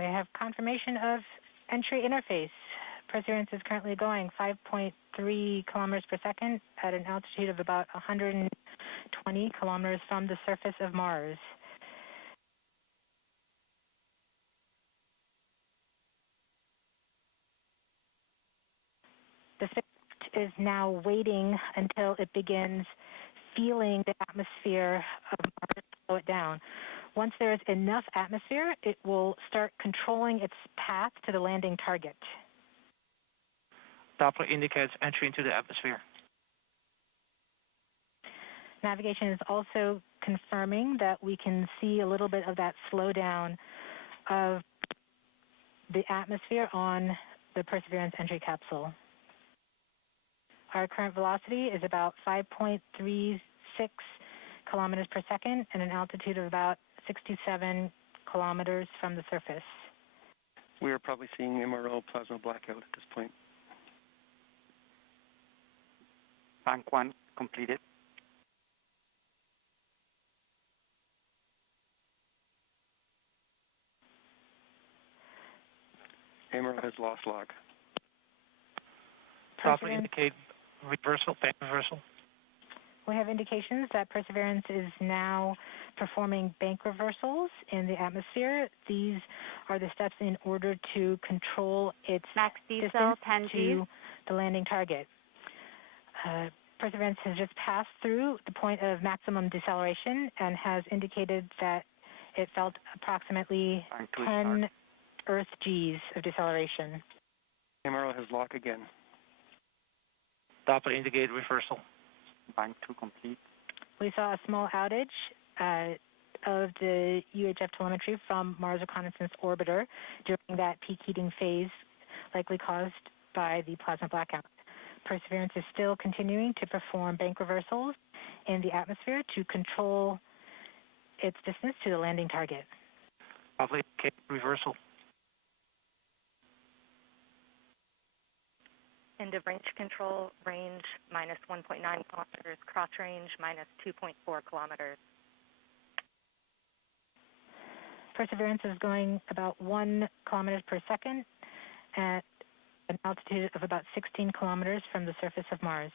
We have confirmation of entry interface. Perseverance is currently going 5.3 kilometers per second at an altitude of about 120 kilometers from the surface of Mars. The spacecraft is now waiting until it begins feeling the atmosphere of Mars to slow it down. Once there is enough atmosphere, it will start controlling its path to the landing target. Doppler indicates entry into the atmosphere. Navigation is also confirming that we can see a little bit of that slowdown of the atmosphere on the Perseverance entry capsule. Our current velocity is about 5.36 kilometers per second and an altitude of about 67 kilometers from the surface. We are probably seeing MRO plasma blackout at this point. Bank 1 completed. MRO has lost log. Doppler indicate reversal, bank reversal. We have indications that Perseverance is now performing bank reversals in the atmosphere. These are the steps in order to control its distance to the landing target. Perseverance has just passed through the point of maximum deceleration and has indicated that it felt approximately 10 Earth Gs of deceleration. MRO has lock again. Doppler indicate reversal. Bank 2 complete. We saw a small outage of the UHF telemetry from Mars Reconnaissance Orbiter during that peak heating phase, likely caused by the plasma blackout. Perseverance is still continuing to perform bank reversals in the atmosphere to control its distance to the landing target. Doppler indicate reversal. End of range control, range minus 1.9 kilometers, cross range minus 2.4 kilometers. Perseverance is going about 1 kilometers per second at an altitude of about 16 kilometers from the surface of Mars.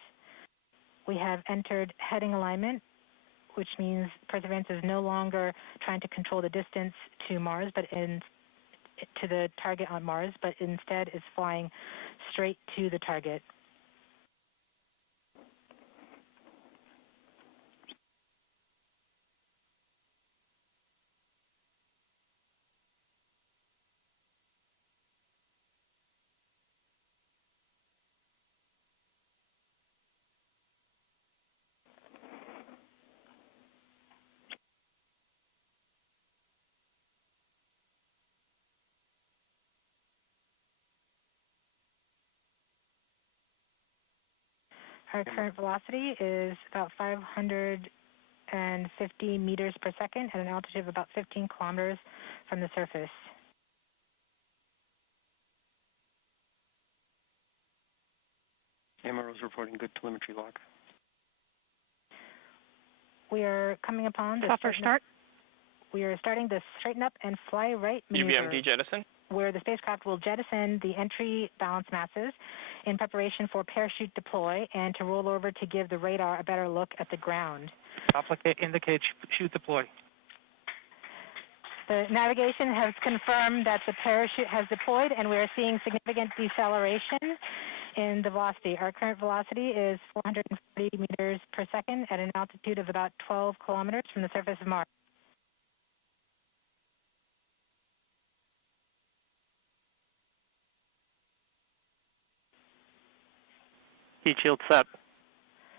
We have entered heading alignment, which means Perseverance is no longer trying to control the distance to Mars, but to the target on Mars, but instead is flying straight to the target. Our current velocity is about 550 meters per second at an altitude of about 15 kilometers from the surface. MRO is reporting good telemetry log. We are coming upon the start. We are starting the straighten up and fly right maneuver, UBMD jettison, where the spacecraft will jettison the entry balance masses in preparation for parachute deploy and to roll over to give the radar a better look at the ground. Doppler indicates chute deploy. The navigation has confirmed that the parachute has deployed and we are seeing significant deceleration in the velocity. Our current velocity is 440 meters per second at an altitude of about 12 kilometers from the surface of Mars. heat shield set.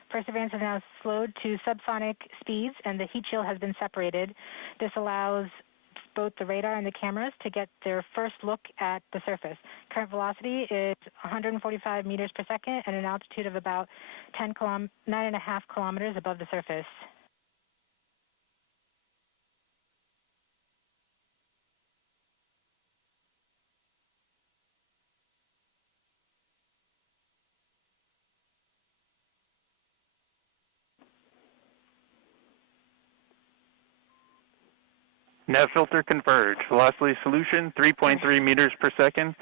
Perseverance has now slowed to subsonic speeds and the heat shield has been separated. This allows both the radar and the cameras to get their first look at the surface. Current velocity is 145 meters per second at an altitude of about 9.5 kilometers above the surface. Nav filter converge. Velocity solution 3.3 meters per second.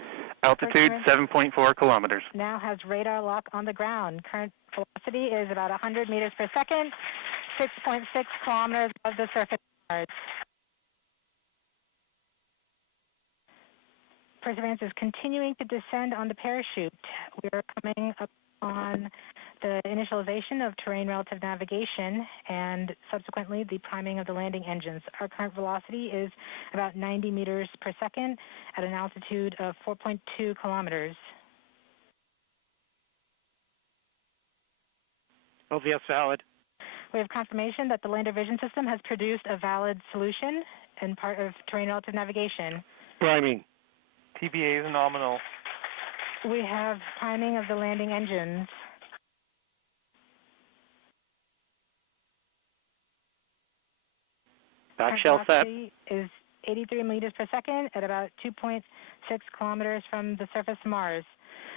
Altitude 7.4 kilometers. Now has radar lock on the ground. Current velocity is about 100 meters per second, 6.6 kilometers above the surface of Mars. Perseverance is continuing to descend on the parachute. We are coming up on the initialization of terrain relative navigation and subsequently the priming of the landing engines. Our current velocity is about 90 meters per second at an altitude of 4.2 kilometers. LVS valid. We have confirmation that the lander vision system has produced a valid solution and part of terrain relative navigation. Priming. TBA is nominal. We have priming of the landing engines. Back shell set. Velocity is 83 meters per second at about 2.6 kilometers from the surface of Mars.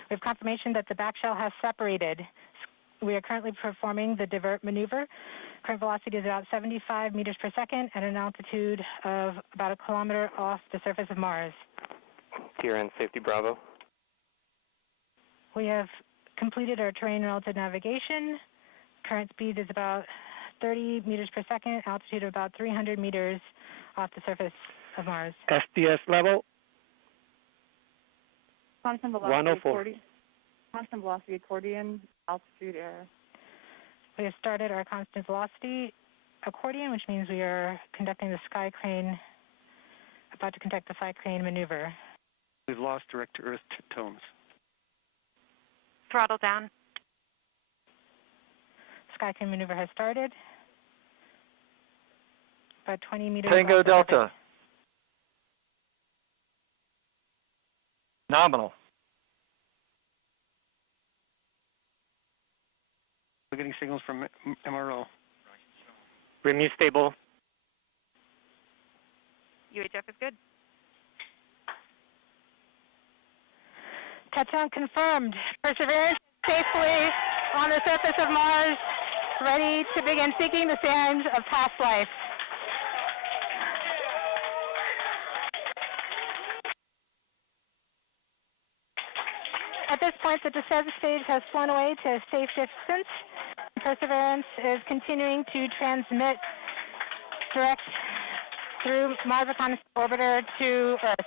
We have confirmation that the back shell has separated. We are currently performing the divert maneuver. Current velocity is about 75 meters per second at an altitude of about a kilometer off the surface of Mars. TRN safety Bravo. We have completed our terrain relative navigation. Current speed is about 30 meters per second, altitude of about 300 meters off the surface of Mars. SDS level. Constant velocity 104. accordion. Constant velocity accordion, altitude error. We have started our constant velocity accordion, which means we are conducting the sky crane, about to conduct the sky crane maneuver. We've lost direct-to-earth tones. Throttle down. Sky crane maneuver has started. About 20 meters. Tango off the orbit. Delta. Nominal. We're getting signals from MRO. RIMU stable. UHF is good. Touchdown confirmed. Perseverance safely on the surface of Mars, ready to begin seeking the signs of past life. At this point, the descent stage has flown away to a safe distance. Perseverance is continuing to transmit direct through Mars Reconnaissance Orbiter to Earth.